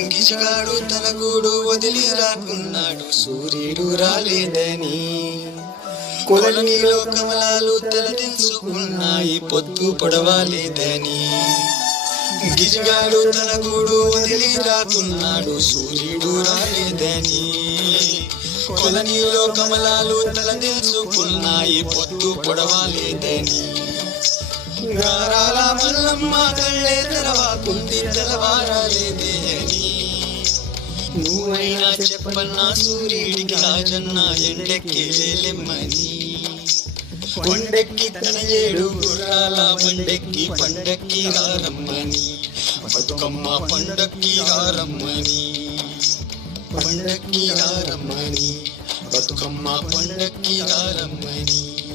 గిజగాడు తన గూడు వదిలి రాకున్నాడు సూర్యుడు రాలేదని. కొలనీలో కమలాలు తలదించుకున్నాయి పొద్దు పొడవాలేదని. గిజగాడు తన గూడు వదిలి రాకున్నాడు సూర్యుడు రాలేదని. కొలనీలో కమలాలు తలదించుకున్నాయి పొద్దు పొడవాలేదని. గారాల మల్లమ్మ కళ్ళే తెరవాకుంది తెలవారాలేదే అని. నువ్వైనా చెప్పన్నా సూర్యుడికి రాజన్న ఎండెక్కి లేలెమ్మని. కొండెక్కి తన ఏడు గుర్రాల బండెక్కి పండక్కి రారమ్మని. బతుకమ్మ పండక్కి రారమ్మని. పండక్కి రారమ్మని. బతుకమ్మ పండక్కి రారమ్మని.